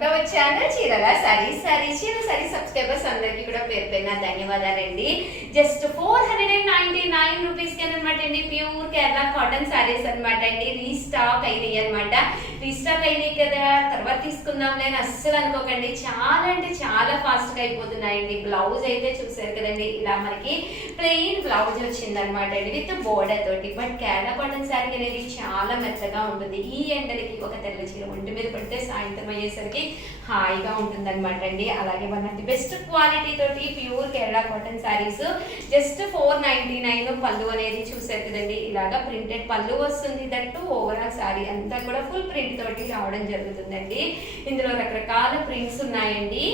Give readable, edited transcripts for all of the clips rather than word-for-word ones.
Channel చీరల sorry subscribers అందరికీ కూడా పేరు పేరున ధన్యవాదాలండి. జస్ట్ 499 రూపీస్ కి అనమాట అండి. ప్యూర్ కేరళ కాటన్ సారీస్ అనమాట అండి. రీస్టాక్ అయినాయి అనమాట. రీస్టాక్ అయినాయి కదా తర్వాత తీసుకుందాం నేను అస్సలు అనుకోకండి. చాలా అంటే చాలా ఫాస్ట్ గా అయిపోతున్నాయండి. బ్లౌజ్ అయితే చూసారు కదండి, ఇలా మనకి ప్లెయిన్ బ్లౌజ్ వచ్చింది అనమాట అండి విత్ బోర్డర్ తోటి. బట్ కేరళ కాటన్ సారీ అనేది చాలా మెత్తగా ఉంటుంది. ఈ ఎండలకి ఒక తెల్ల చీర ఒంటి మీద పడితే సాయంత్రం అయ్యేసరికి హాయిగా ఉంటుంది అనమాట అండి. అలాగే one of the best quality తోటి pure Kerala cotton saris just 499. పళ్ళు అనేది చూసారు కదండి, ఇలాగా ప్రింటెడ్ పళ్ళు వస్తుంది. దట్టు ఓవరాల్ సారీ అంతా కూడా ఫుల్ ప్రింట్ తోటి రావడం జరుగుతుందండి. ఇందులో రకరకాల ప్రింట్స్ ఉన్నాయండి.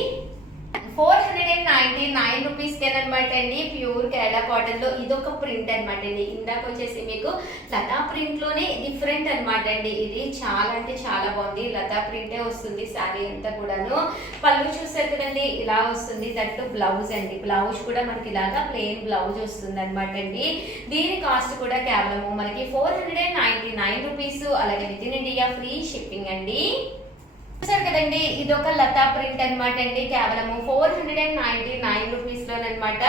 499 రూపీస్ అనమాట అండి. ప్యూర్ కేరళ కాటన్ లో ఇదొక ప్రింట్ అనమాట అండి. ఇందాక వచ్చేసి మీకు లతా ప్రింట్ లోనే డిఫరెంట్ అనమాట అండి. ఇది చాలా అంటే చాలా బాగుంది. లతా ప్రింటే వస్తుంది సారీ అంతా కూడాను. పళ్ళు చూసారు కదండి, ఇలా వస్తుంది. దట్టు బ్లౌజ్ అండి. బ్లౌజ్ కూడా మనకి ఇలాగా ప్లెయిన్ బ్లౌజ్ వస్తుంది అనమాట అండి. దీని కాస్ట్ కూడా కేవలము మనకి 499 రూపీస్. అలాగే with in India free shipping అండి. చూసారు కదండి, ఇదొక లతా ప్రింట్ అనమాట అండి. కేవలము 499 రూపీస్ లోనమాట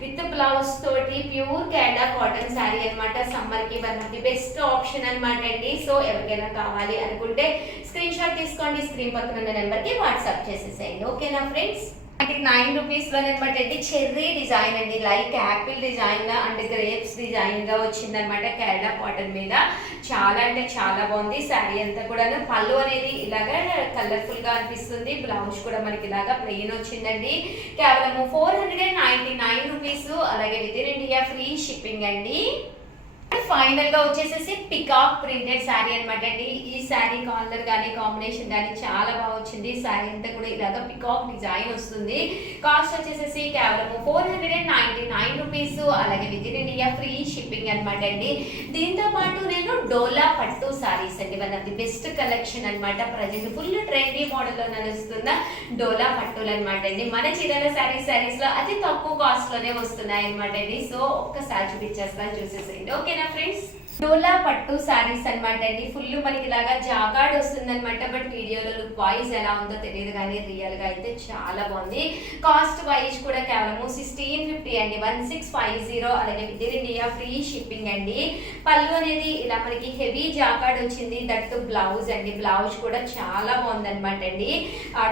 విత్ బ్లౌజ్ తోటి ప్యూర్ కేరళ కాటన్ శారీ అనమాట. సమ్మర్ కి one of the best option అనమాట అండి. సో ఎవరికైనా కావాలి అనుకుంటే స్క్రీన్ షాట్ తీసుకోండి, స్క్రీన్ పక్కన ఉన్న నెంబర్ కి వాట్సాప్ చేసేసేయండి. ఓకేనా ఫ్రెండ్స్? 9 రూపీస్ లో అనమాట అండి. చెర్రీ డిజైన్ అండి, like Apple design and grapes design గా వచ్చింది అనమాట కేరళ కాటన్ మీద. చాలా అంటే చాలా బాగుంది శారీ అంతా కూడా. పళ్ళు అనేది ఇలాగా కలర్ఫుల్ గా అనిపిస్తుంది. బ్లౌజ్ కూడా మనకి ఇలాగా ప్లెయిన్ వచ్చిందండి. కేవలము 499 రూపీస్. అలాగే with in India free shipping అండి. ఫైనల్ గా వచ్చేసేసి పికాక్ ప్రింటెడ్ శారీ అనమాట అండి. ఈ శారీ కాలర్ కానీ కాంబినేషన్ కానీ చాలా బాగా వచ్చింది. శారీ అంతా కూడా ఇలాగా పికాక్ డిజైన్ వస్తుంది. కాస్ట్ వచ్చేసేసి కేవలం 499 రూపీస్. అలాగే with in India free shipping అనమాట అండి. దీంతో పాటు నేను డోలా పట్టు సారీస్ అండి, one of the best collection అనమాట. ప్రజెంట్ ఫుల్ ట్రెండీ మోడల్ లో నడుస్తున్న డోలా పట్టులు అనమాట అండి. మన చీరల శారీస్ లో అతి తక్కువ కాస్ట్ లోనే వస్తున్నాయి అనమాట అండి. సో ఒక్కసారి చూపించేస్తాను, చూసేసేయండి. ఓకేనా ఫ్రెండ్స్? డోలా పట్టు సారీస్ అనమాట అండి. ఫుల్ మనకి ఇలాగా జాగాడ్ వస్తుంది అనమాట. బట్ వీడియోలో లుక్ వైజ్ ఎలా ఉందో తెలియదు కానీ రియల్ గా అయితే చాలా బాగుంది. కాస్ట్ వైజ్ కూడా కేవలం 1650 అండి, 1650. అలాగే with in India free shipping అండి. పళ్ళు అనేది ఇలా మనకి హెవీ జాగాడ్ వచ్చింది. దట్టు బ్లౌజ్ అండి. బ్లౌజ్ కూడా చాలా బాగుంది అనమాట అండి.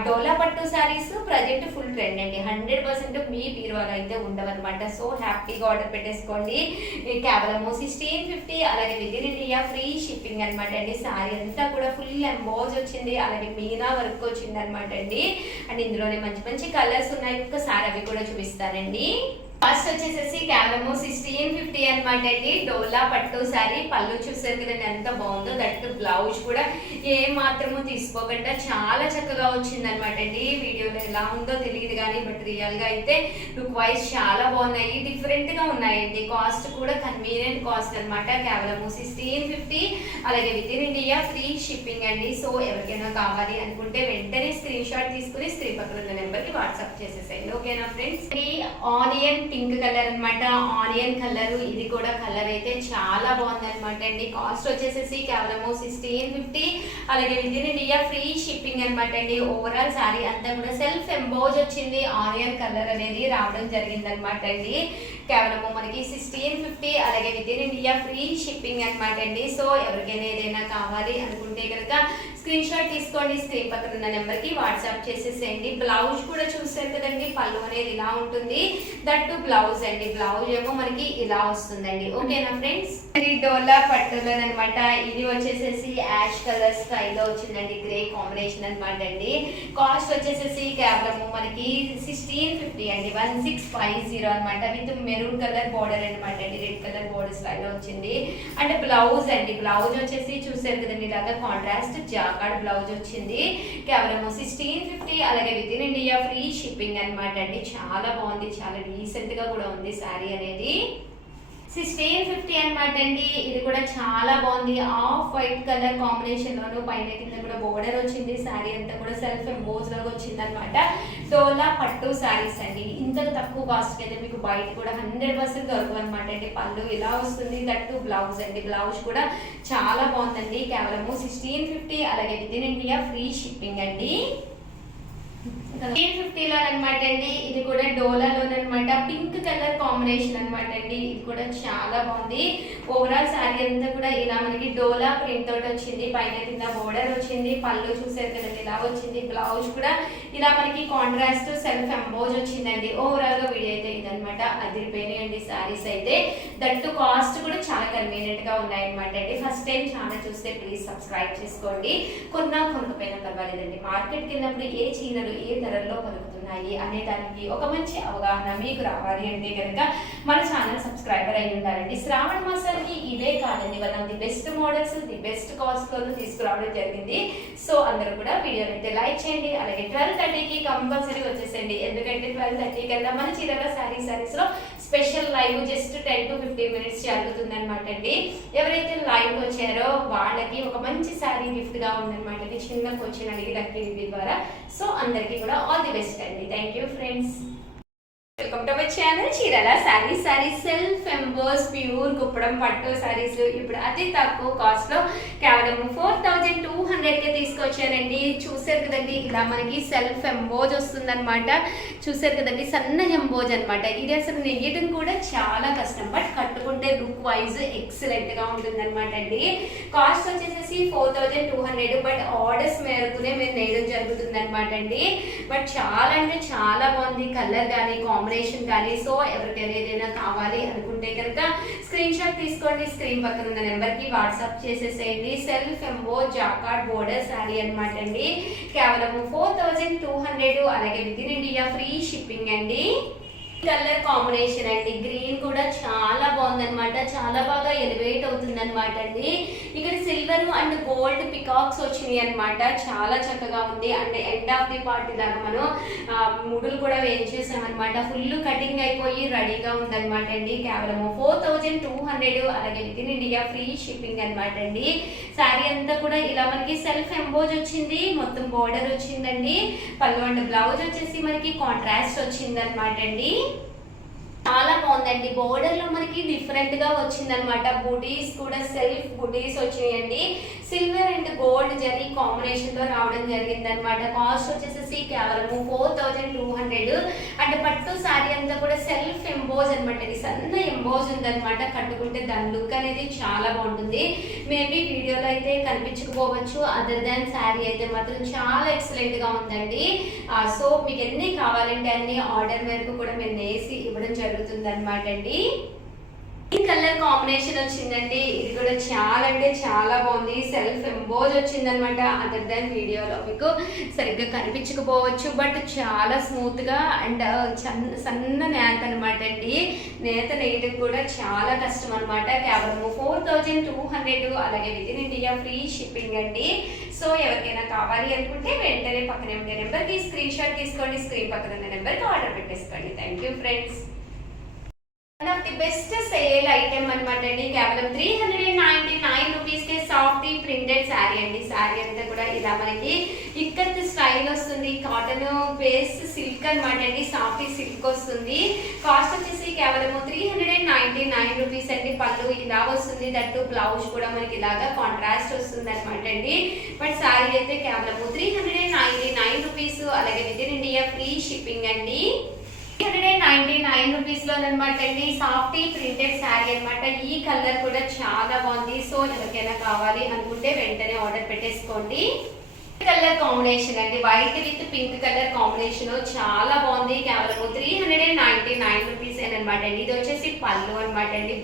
డోలా పట్టు సారీస్ ప్రజెంట్ ఫుల్ ట్రెండ్ అండి. 100% మీ బీరువాలో అయితే ఉండవన్నమాట. సో హ్యాపీగా ఆర్డర్ పెట్టేసుకోండి. కేవలం 1650. అలాగే with in India free shipping అనమాట అండి. సారీ అంతా కూడా ఫుల్ ఎంబోజ్ వచ్చింది. అలాగే మీనా వర్క్ వచ్చింది అనమాట అండి. అండ్ ఇందులోనే మంచి మంచి కలర్స్ ఉన్నాయి. ఒక్కసారి అవి కూడా చూపిస్తానండి. ఫస్ట్ వచ్చేసేసి కేవలం 1650 అనమాట అండి. డోలా పట్టు శారీ. పళ్ళు చూసారు కదండి ఎంత బాగుందో. దట్టు బ్లౌజ్ కూడా ఏ మాత్రము తీసుకోకుండా చాలా చక్కగా వచ్చింది అనమాట అండి. వీడియోలో ఎలా ఉందో తెలియదు కానీ బట్ రియల్ గా అయితే లుక్ వైజ్ చాలా బాగున్నాయి, డిఫరెంట్ గా ఉన్నాయండి. కాస్ట్ కూడా కన్వీనియంట్ కాస్ట్ అనమాట. కేవలం 1650. అలాగే with in India free shipping అండి. సో ఎవరికైనా కావాలి అనుకుంటే వెంటనే స్క్రీన్ షాట్ తీసుకుని స్క్రీన్ పక్కన ఉన్న నెంబర్ కి వాట్సాప్ చేసేసేయండి. ఓకేనా ఫ్రెండ్స్? ఆనియన్ పింక్ కలర్ అనమాట. Onion colour. ఇది కూడా కలర్ అయితే చాలా బాగుంది అనమాట అండి. కాస్ట్ వచ్చేసేసి కేవలం 1650. అలాగే with in India free shipping అనమాట అండి. ఓవరాల్ సారీ అంతా కూడా సెల్ఫ్ ఎంబోజ్ వచ్చింది. ఆనియన్ కలర్ అనేది రావడం జరిగింది అనమాట అండి. కేవలం మనకి 1650. అలాగే with in India free shipping అనమాట అండి. సో ఎవరికైనా ఏదైనా కావాలి అనుకుంటే కనుక స్క్రీన్ షాట్ తీసుకోండి, స్క్రీన్ పక్కన ఉన్న నెంబర్ కి వాట్సాప్ చేసేసేయండి. బ్లౌజ్ కూడా చూసారు కదండి, పళ్ళు అనేది ఇలా ఉంటుంది. దట్టు బ్లౌజ్ అండి. బ్లౌజ్ ఏమో మనకి ఇలా వస్తుందండి. ఓకేనా ఫ్రెండ్స్? డోలా పట్టులో అనమాట. ఇది వచ్చేసేసి యాష్ కలర్ స్టైల్లో వచ్చిందండి. గ్రే కాంబినేషన్ అనమాట అండి. కాస్ట్ వచ్చేసేసి కేవలం మనకి 1650 అండి, 1650 అనమాట. విత్ మెరూన్ కలర్ బోర్డర్ అనమాట అండి. రెడ్ కలర్ బోర్డర్ స్టైల్లో వచ్చింది. అండ్ బ్లౌజ్ అండి. బ్లౌజ్ వచ్చేసి చూసారు కదండి ఇలాగా కాంట్రాస్ట్ జాకార్డ్ బ్లౌజ్ వచ్చింది. కేవలం 1650. అలాగే with in India free shipping అనమాట అండి. చాలా బాగుంది, చాలా రీసెంట్ గా కూడా ఉంది శారీ అనేది. 1650 అనమాట అండి. ఇది కూడా చాలా బాగుంది. ఆఫ్ వైట్ కలర్ కాంబినేషన్ లోను పైన కింద కూడా బోర్డర్ వచ్చింది. శారీ అంతా కూడా సెల్ఫ్ ఎంబోజ్ లాగా వచ్చింది అనమాట. డోలా పట్టు శారీస్ అండి. ఇంత తక్కువ కాస్ట్ అయితే మీకు బయట కూడా 100% దొరకవు అనమాట అండి. పళ్ళు ఇలా వస్తుంది. దట్టు బ్లౌజ్ అండి. బ్లౌజ్ కూడా చాలా బాగుందండి. కేవలం 1650. అలాగే with in India free shipping అండి. 350లో అనమాట అండి. ఇది కూడా డోలాలోనమాట, పింక్ కలర్ కాంబినేషన్ అనమాట అండి. ఇది కూడా చాలా బాగుంది. ఓవరాల్ శారీ అంతా కూడా ఇలా మనకి డోలా ప్రింట్ తోటి వచ్చింది. పైన కింద బోర్డర్ వచ్చింది. పళ్ళు చూసారు కదండి ఇలా వచ్చింది. బ్లౌజ్ కూడా ఇలా మనకి కాంట్రాస్ట్ సెల్ఫ్ ఎంబోజ్ వచ్చిందండి. ఓవరాల్ గా వీడియో అయితే ఇదనమాట. అదిరిపోయినాయండి శారీస్ అయితే. దట్టు కాస్ట్ కూడా చాలా కన్వీనియంట్ గా ఉన్నాయన్నమాట అండి. ఫస్ట్ టైం ఛానల్ చూస్తే ప్లీజ్ సబ్స్క్రైబ్ చేసుకోండి. కొనకపోయినా పర్వాలేదండి. మార్కెట్కి వెళ్ళినప్పుడు ఏ చీరలు ఏ ధరల్లో పలుకుతున్నాయి అనే దానికి ఒక మంచి అవగాహన మీకు రావాలి అంటే కనుక మన ఛానల్ సబ్స్క్రైబర్ అయి ఉండాలండి. శ్రావణ మాసానికి ఇవే కాదండి, one of the best models, the best cost లో తీసుకురావడం జరిగింది. సో అందరూ కూడా వీడియోని అయితే లైక్ చేయండి. అలాగే 12:30కి కంపల్సరీ వచ్చేసండి. ఎందుకంటే 12:30 కల్లా మన చీరల సారీస్ లో special live just 10 to 15 minutes జరుగుతుంది అనమాట అండి. ఎవరైతే లైవ్ వచ్చారో వాళ్ళకి ఒక మంచి శారీ గిఫ్ట్ గా ఉందన్నమాట. చిన్న క్వశ్చన్ అడిగి లక్కీ ద్వారా. సో అందరికీ కూడా ఆల్ ది బెస్ట్ అండి. Thank you friends. Welcome to our channel Chirala saris self emboss pure Kuppadam పట్టు సారీస్ ఇప్పుడు అతి తక్కువ కాస్ట్ లో కేవలం 4200కే తీసుకొచ్చానండి. చూసారు కదండి ఇలా మనకి సెల్ఫ్ ఎంబోజ్ వస్తుంది అనమాట. చూసారు కదండి సన్న ఎంబోజ్ అనమాట. ఇది అసలు నెయ్యడం కూడా చాలా కష్టం, బట్ కట్టుకుంటే లుక్ వైజ్ ఎక్సలెంట్ గా ఉంటుంది అనమాట అండి. కాస్ట్ వచ్చేసేసి 4200, బట్ ఆర్డర్స్ మేరకునే మేము నేయడం జరుగుతుంది అనమాట అండి. బట్ చాలా అంటే చాలా బాగుంది కలర్ కానీ కాంబినేషన్ కానీ. సో ఎవరికైనా ఏదైనా కావాలి అనుకుంటే కనుక స్క్రీన్ షాట్ తీసుకోండి. స్క్రీన్ పక్కన ఉన్న నెంబర్ కి వాట్సాప్ చేసేసేయండి. Self emboss jacquard border sari అనమాట అండి. కేవలం 4200. అలాగే with in India free shipping అండి. కలర్ కాంబినేషన్ అండి. గ్రీన్ కూడా చాలా బాగుంది అనమాట. చాలా బాగా ఎలివేట్ అవుతుంది అనమాట అండి. ఇక్కడ సిల్వర్ అండ్ గోల్డ్ పికాక్స్ వచ్చినాయి అనమాట. చాలా చక్కగా ఉంది. And end of the part లాగా మనం ముడులు కూడా వేయించేసాం అనమాట. ఫుల్ కటింగ్ అయిపోయి రెడీగా ఉందన్నమాట అండి. కేవలం 4200. అలాగే with in India free shipping అనమాట అండి. శారీ అంతా కూడా ఇలా మనకి సెల్ఫ్ ఎంబోజ్ వచ్చింది. మొత్తం బోర్డర్ వచ్చిందండి. పళ్ళు అండ్ బ్లౌజ్ వచ్చేసి మనకి కాంట్రాస్ట్ వచ్చింది అనమాట అండి. చాలా బాగుందండి. బోర్డర్ లో మనకి డిఫరెంట్ గా వచ్చింది అనమాట. బుటీస్ కూడా సెల్ఫ్ బుటీస్ వచ్చినాయండి. Silver and gold zari combination లో రావడం జరిగింది అనమాట. కాస్ట్ వచ్చేసి కేవలం 4200. అంటే పట్టు శారీ అంతా కూడా సెల్ఫ్ ఎంబోజ్ అనమాట. సన్న ఎంబోజ్ ఉందన్నమాట. కట్టుకుంటే దాని లుక్ అనేది చాలా బాగుంటుంది. మేబీ వీడియోలో అయితే కనిపించకపోవచ్చు, అదర్ దాన్ శారీ అయితే మాత్రం చాలా ఎక్సలెంట్ గా ఉందండి. సో మీకు ఎన్ని కావాలంటే అన్ని ఆర్డర్ మేరకు కూడా మేము వేసి ఇవ్వడం జరుగుతుంది అనమాట అండి. ఈ కలర్ కాంబినేషన్ వచ్చిందండి. ఇది కూడా చాలా అంటే చాలా బాగుంది. సెల్ఫ్ ఎంబోజ్ వచ్చింది అనమాట. అదర్ దాన్ వీడియోలో మీకు సరిగ్గా కనిపించకపోవచ్చు, బట్ చాలా స్మూత్ గా అండ్ సన్న నేత అనమాట అండి. నేత నేయడం కూడా చాలా కష్టం అనమాట. కేవలం 4200. అలాగే with in India free shipping అండి. సో ఎవరికైనా కావాలి అనుకుంటే వెంటనే పక్కనే ఉండే నెంబర్కి స్క్రీన్ షాట్ తీసుకోండి. స్క్రీన్ పక్కన ఉన్న నెంబర్కి ఆర్డర్ పెట్టేసుకోండి. Thank you friends. One of the best sale item అనమాట అండి. కేవలం 399 రూపీస్కే సాఫ్టీ ప్రింటెడ్ శారీ అండి. శారీ అంతా కూడా ఇలా మనకి ఇక్కత్ స్టైల్ వస్తుంది. కాటన్ బేస్ సిల్క్ అనమాట అండి. సాఫ్టీ సిల్క్ వస్తుంది. కాస్ట్ వచ్చేసి కేవలం 399 రూపీస్ అండి. పళ్ళు ఇలా వస్తుంది. దట్టు బ్లౌజ్ కూడా మనకి ఇలాగా కాంట్రాస్ట్ వస్తుంది అనమాట అండి. బట్ శారీ అయితే కేవలం 399 రూపీస్. అలాగే with in India free shipping అండి. 399 రూపీస్ లో అనమాట అండి. సాఫ్టీ ప్రింటెడ్ శారీ అనమాట. ఈ కలర్ కూడా చాలా బాగుంది. సో ఎవరికైనా కావాలి అనుకుంటే వెంటనే ఆర్డర్ పెట్టేసుకోండి. కలర్ కాంబినేషన్ అండి. White with pink colour combination చాలా బాగుంది. కేవలం 399 రూపీస్ అనమాట అండి. ఇది వచ్చేసి పళ్ళు అనమాట అండి.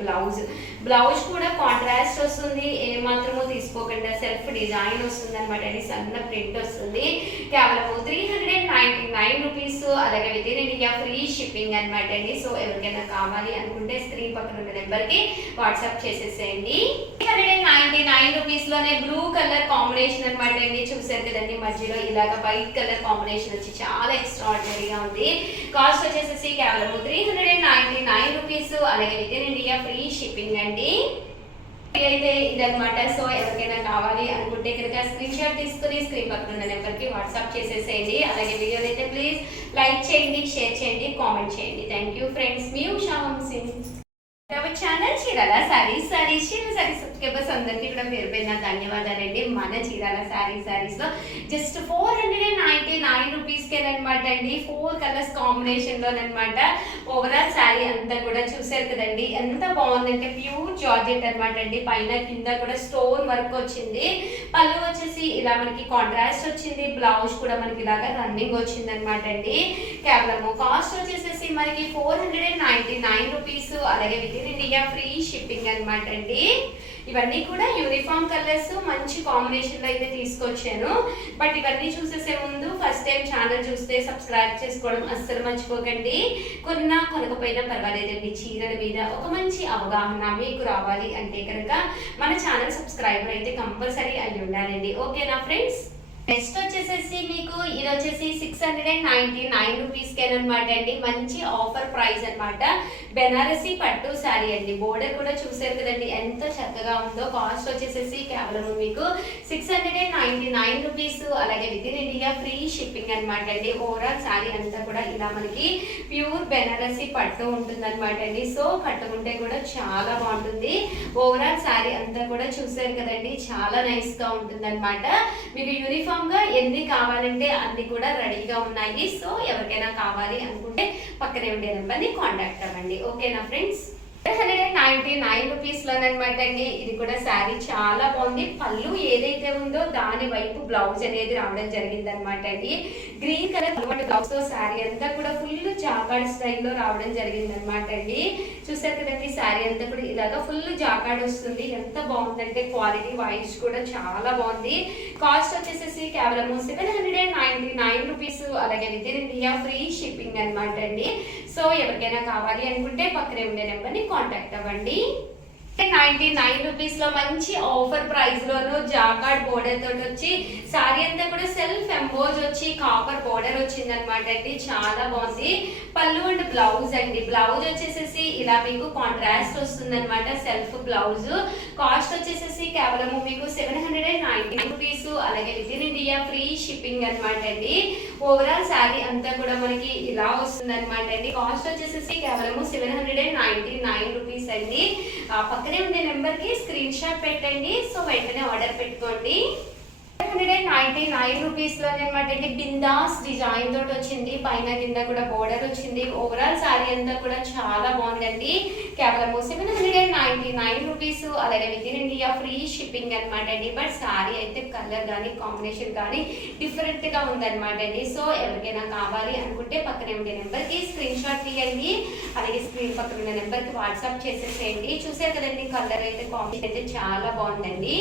బ్లౌజ్ కూడా కాంట్రాస్ట్ వస్తుంది. ఏమాత్రమో తీసుకోకుండా సెల్ఫ్ డిజైన్ వస్తుంది అనమాట అండి. సన్న ప్రింట్ వస్తుంది. కేవలం 399 రూపీస్. అలాగే with in India free shipping అనమాట అండి. సో ఎవరికైనా కావాలి అనుకుంటే స్క్రీన్ పక్కన ఉన్న నెంబర్ కి వాట్సాప్ చేసేసేయండి. 399 రూపీస్ లోనే బ్లూ కలర్ కాంబినేషన్ అనమాట అండి. చూసారు కదండి మధ్యలో ఇలాగ వైట్ కలర్ కాంబినేషన్ వచ్చి చాలా ఎక్స్ట్రాడినరీగా ఉంది. కాస్ట్ వచ్చేసి కేవలం 399 రూపీస్. అలాగే with in India free shipping అండి. అయితే ఇదనమాట. సో ఎవరికైనా కావాలి అనుకుంటే కనుక స్క్రీన్ షాట్ తీసుకుని స్క్రీన్ పక్కన ఉన్న నెంబర్ కి వాట్సాప్ చేసేసేయండి. అలాగే వీడియోని అయితే ప్లీజ్ లైక్ చేయండి, షేర్ చేయండి, కామెంట్ చేయండి. Thank you friends. మీ ఉషా వంశీ ఛానల్ చీరాల సారీస్ సబ్స్క్రైబర్స్ అందరికీ కూడా పేరు పేరున ధన్యవాదాలండి. మన చీరాల సారీస్ లో జస్ట్ 499 రూపీస్ కేనమాట. అనమాట అండి. 4 కలర్స్ కాంబినేషన్ లోనమాట. ఓవరాల్ శారీ అంతా కూడా చూసారు కదండి, ఎంత బాగుందంటే ప్యూర్ జార్జెట్ అనమాట అండి. పైన కింద కూడా స్టోన్ వర్క్ వచ్చింది. పళ్ళు వచ్చేసి ఇలా మనకి కాంట్రాస్ట్ వచ్చింది. బ్లౌజ్ కూడా మనకి ఇలాగా రన్నింగ్ వచ్చింది అనమాట అండి. కేవలము కాస్ట్ వచ్చేసేసి మనకి 499 రూపీస్. అలాగే with in India free shipping అనమాట అండి. ఇవన్నీ కూడా యూనిఫామ్ కలర్స్ మంచి కాంబినేషన్ లో అయితే తీసుకొచ్చాను. బట్ ఇవన్నీ చూసేసే ముందు ఫస్ట్ టైం ఛానల్ చూస్తే సబ్స్క్రైబ్ చేసుకోవడం అస్సలు మర్చిపోకండి. కొనకపోయినా పర్వాలేదండి, చీరల మీద ఒక మంచి అవగాహన మీకు రావాలి అంటే కనుక మన ఛానల్ సబ్స్క్రైబర్ అయితే కంపల్సరీ అయి ఉండాలండి. ఓకేనా ఫ్రెండ్స్? నెక్స్ట్ వచ్చేసేసి మీకు ఇది వచ్చేసి 699 రూపీస్ అనమాట అండి. మంచి ఆఫర్ ప్రైస్ అనమాట. బెనారసి పట్టు శారీ అండి. బోర్డర్ కూడా చూసారు కదండి ఎంత చక్కగా ఉందో. కాస్ట్ వచ్చేసేసి కేవలం మీకు 699 రూపీస్. అలాగే with in India free shipping అనమాట అండి. ఓవరాల్ శారీ అంతా కూడా ఇలా మనకి ప్యూర్ బెనారసి పట్టు ఉంటుంది అనమాట అండి. సో కట్టుకుంటే కూడా చాలా బాగుంటుంది. ఓవరాల్ శారీ అంతా కూడా చూసారు కదండి, చాలా నైస్ గా ఉంటుంది అనమాట. మీకు యూనిఫామ్ గా ఎన్ని కావాలంటే అన్ని కూడా రెడీగా ఉన్నాయి. సో ఎవరికైనా కావాలి అనుకుంటే పక్కనే ఉండే నెంబర్ని కాంటాక్ట్ అవ్వండి. ఓకేనా ఫ్రెండ్స్? 199 రూపీస్ లోనమాట అండి. ఇది కూడా శారీ చాలా బాగుంది. పళ్ళు ఏదైతే ఉందో దాని వైపు బ్లౌజ్ అనేది రావడం జరిగింది అనమాట అండి. గ్రీన్ కలర్ బ్లౌజ్ తో శారీ అంతా కూడా ఫుల్ జాకార్డ్ స్టైల్లో రావడం జరిగింది అనమాట అండి. చూసారు కదండి, శారీ అంతా కూడా ఇలాగా ఫుల్ జాకార్డ్ వస్తుంది. ఎంత బాగుందంటే క్వాలిటీ వైజ్ కూడా చాలా బాగుంది. కాస్ట్ వచ్చేసేసి కేవలం 799 రూపీస్. అలాగే with in India free shipping అనమాట అండి. సో ఎవరికైనా కావాలి అనుకుంటే పక్కనే ఉండే నెంబర్ని కాంటాక్ట్ అవ్వండి. 99 రూపీస్ లో మంచి ఆఫర్ ప్రైస్ లోను జాకార్డ్ బోర్డర్ తోటి వచ్చి సారీ అంతా కూడా సెల్ఫ్ ఎంబోజ్ వచ్చి కాపర్ బోర్డర్ వచ్చింది అనమాట అండి. చాలా బాగుంది. పళ్ళు అండ్ బ్లౌజ్ అండి. బ్లౌజ్ వచ్చేసేసి ఇలా మీకు కాంట్రాస్ట్ వస్తుంది అనమాట. Self blouse. కాస్ట్ వచ్చేసేసి కేవలం మీకు 790 రూపీస్. అలాగే with in India free shipping అనమాట అండి. ఓవరాల్ శారీ అంతా కూడా మనకి ఇలా వస్తుంది అనమాట అండి. కాస్ట్ వచ్చేసేసి కేవలం 799 రూపీస్ అండి. పక్కనే ఉండే నెంబర్ కి స్క్రీన్ షాట్ పెట్టండి. సో వెంటనే ఆర్డర్ పెట్టుకోండి. 799 రూపీస్ లో అనమాట అండి. బిందాస్ డిజైన్ తోటి వచ్చింది. పైన కింద కూడా బోర్డర్ వచ్చింది. ఓవరాల్ శారీ అంతా కూడా చాలా బాగుందండి. కేవలం 799 రూపీస్. అలాగే with in India free shipping అనమాట అండి. బట్ శారీ అయితే కలర్ కానీ కాంబినేషన్ కానీ డిఫరెంట్ గా ఉందన్నమాట అండి. సో ఎవరికైనా కావాలి అనుకుంటే పక్కనే ఉండే నెంబర్ కి స్క్రీన్ షాట్ తీయండి. అలాగే స్క్రీన్ పక్కన ఉన్న నెంబర్ కి వాట్సాప్ చేసేసేయండి. చూసారు కదండి, కలర్ అయితే కాంబినేషన్ అయితే చాలా బాగుందండి.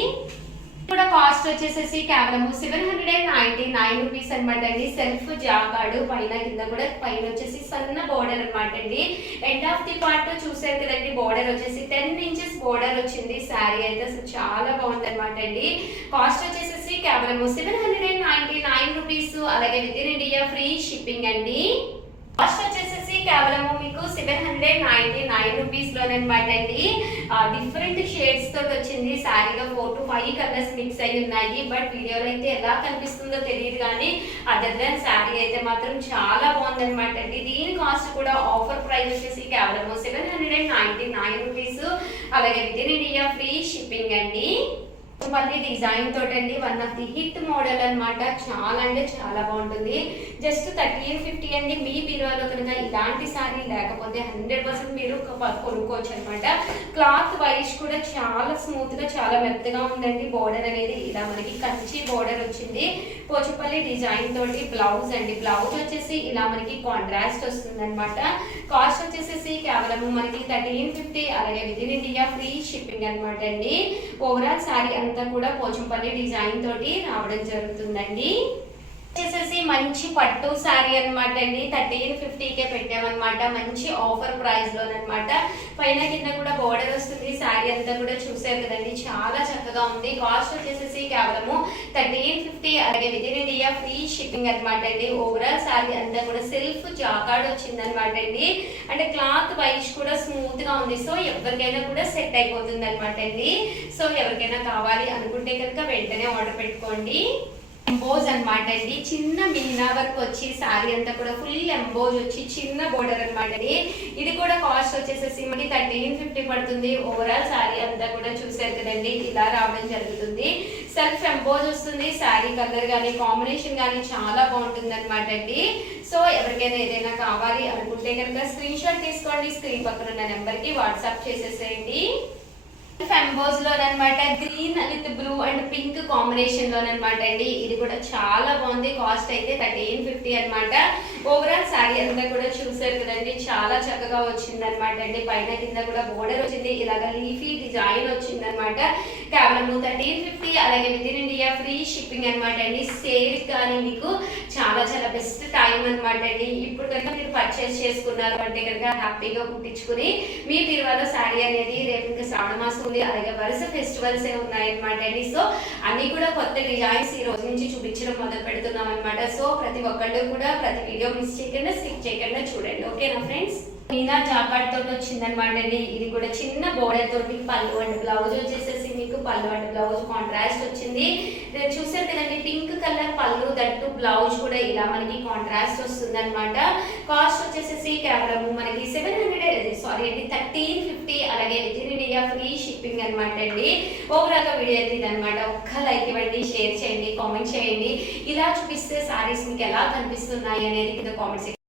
కూడా కాస్ట్ వచ్చేసేసి కేవలం 799 రూపీస్ అనమాట అండి. సెల్ఫ్ జాగాడు పైన కింద కూడా పైన వచ్చేసి సన్న బోర్డర్ అనమాట అండి. ఎండ్ ఆఫ్ ది పార్ట్ చూసారు కదండి, బోర్డర్ వచ్చేసి 10 ఇంచెస్ బోర్డర్ వచ్చింది. శారీ అయితే అసలు చాలా బాగుంది అనమాట అండి. కాస్ట్ వచ్చేసేసి కేవలం 799 రూపీస్. అలాగే with in India free shipping అండి. కాస్ట్ వచ్చేసేసి కేవలం మీకు 799 రూపీస్ లోనమాట అండి. డిఫరెంట్ షేడ్స్ తోటి వచ్చింది. శారీలో 4 to 5 కలర్స్ మిక్స్ అయి ఉన్నాయి. బట్ వీడియోలో అయితే ఎలా కనిపిస్తుందో తెలియదు కానీ అదర్ దాన్ శారీ అయితే మాత్రం చాలా బాగుంది అనమాట అండి. దీని కాస్ట్ కూడా ఆఫర్ ప్రైస్ వచ్చేసి కేవలం 799 రూపీస్. అలాగే with in India free shipping అండి. మళ్ళీ డిజైన్ తోటి అండి. One of the hit model అనమాట. చాలా అంటే చాలా బాగుంటుంది. జస్ట్ 1350 అండి. మీ బీరువాలో కనుక ఇలాంటి సారీ లేకపోతే 100% మీరు కొనుక్కోవచ్చు అనమాట. క్లాత్ వైజ్ కూడా చాలా స్మూత్ గా చాలా మెత్తగా ఉందండి. బోర్డర్ అనేది ఇలా మనకి కంచి బోర్డర్ వచ్చింది. పోచపల్లి డిజైన్ తోటి బ్లౌజ్ అండి. బ్లౌజ్ వచ్చేసి ఇలా మనకి కాంట్రాస్ట్ వస్తుంది అనమాట. కాస్ట్ వచ్చేసేసి కేవలం మనకి 1350. అలాగే with in India free shipping అనమాట అండి. ఓవరాల్ శారీ అంతా కూడా పోచంపల్లి డిజైన్ తోటి రావడం జరుగుతుందండి. వచ్చేసేసి మంచి పట్టు శారీ అనమాట అండి. 1350కే పెట్టామన్నమాట. మంచి ఆఫర్ ప్రైస్ లోనమాట. పైన కింద కూడా బోర్డర్ వస్తుంది. శారీ అంతా కూడా చూసారు కదండి, చాలా చక్కగా ఉంది. కాస్ట్ వచ్చేసేసి కేవలము 1350. అలాగే with in India free shipping అనమాట అండి. ఓవరాల్ శారీ అంతా కూడా సెల్ఫ్ జాకార్డ్ వచ్చింది అనమాట అండి. అంటే క్లాత్ వైజ్ కూడా స్మూత్ గా ఉంది. సో ఎవరికైనా కూడా సెట్ అయిపోతుంది అనమాట అండి. సో ఎవరికైనా కావాలి అనుకుంటే కనుక వెంటనే ఆర్డర్ పెట్టుకోండి. ఎంబోజ్ అనమాట అండి, చిన్న మీనా వర్క్ వచ్చి సారీ అంతా కూడా ఫుల్ ఎంబోజ్ వచ్చి చిన్న బోర్డర్ అనమాట అండి. ఇది కూడా కాస్ట్ వచ్చేసేసి మనకి 1350 పడుతుంది. ఓవరాల్ సారీ అంతా కూడా చూసారు కదండి, ఇలా రావడం జరుగుతుంది. సెల్ఫ్ ఎంబోజ్ వస్తుంది. సారీ కలర్ కానీ కాంబినేషన్ కానీ చాలా బాగుంటుంది అనమాట అండి. సో ఎవరికైనా ఏదైనా కావాలి అనుకుంటే కనుక స్క్రీన్ షాట్ తీసుకోండి, స్క్రీన్ పక్కన ఉన్న నెంబర్కి వాట్సాప్ చేసేసేయండి. ఎంబోజ్ లోనమాట green with blue and pink combination లోనమాట అండి. ఇది కూడా చాలా బాగుంది. కాస్ట్ అయితే 1350 అనమాట. ఓవరాల్ సారీ అంతా కూడా చూసారు కదండి, చాలా చక్కగా వచ్చింది అనమాట అండి. పైన కింద కూడా బోర్డర్ వచ్చింది, ఇలాగ లీఫీ డిజైన్ వచ్చింది అనమాట. కేవలం 1350. అలాగే with in India free shipping అనమాట అండి. సేల్ కానీ మీకు చాలా చాలా బెస్ట్ టైం అనమాట అండి. ఇప్పుడు కనుక మీరు పర్చేస్ చేసుకున్నారు అంటే కనుక హ్యాపీగా కుట్టించుకుని మీ బీరువాలో సారీ అనేది రేపు ఇంకా శ్రావణ మాసం ఉంది, అలాగే వరుస ఫెస్టివల్స్ ఉన్నాయి అనమాట అండి. సో అన్ని కూడా కొత్త డిజైన్స్ ఈ రోజు నుంచి చూపించడం మొదలు పెడుతున్నాం అనమాట. సో ప్రతి ఒక్కళ్ళు కూడా ప్రతి వీడియో మిస్ చేయకుండా స్కిప్ చేయకుండా చూడండి, ఓకేనా ఫ్రెండ్స్. మీనా జాకాట్ తోటి వచ్చింది అనమాట అండి. ఇది కూడా చిన్న బోర్డర్ తోటి పళ్ళు అండ్ బ్లౌజ్ వచ్చేసేసి మీకు పళ్ళు అండ్ బ్లౌజ్ కాంట్రాస్ట్ వచ్చింది. చూసారు కదండి, పింక్ కలర్ పళ్ళు దట్టు బ్లౌజ్ కూడా ఇలా మనకి కాంట్రాస్ట్ వస్తుంది అనమాట. కాస్ట్ వచ్చేసేసి కేవలం మనకి 1350. అలాగే with in India free shipping అనమాట అండి. ఓవరాల్ గా వీడియో అయితే ఇదనమాట. ఒక్క లైక్ ఇవ్వండి, షేర్ చేయండి, కామెంట్ చేయండి. ఇలా చూపిస్తే సారీస్ మీకు ఎలా కనిపిస్తున్నాయి అనేది కింద కామెంట్స్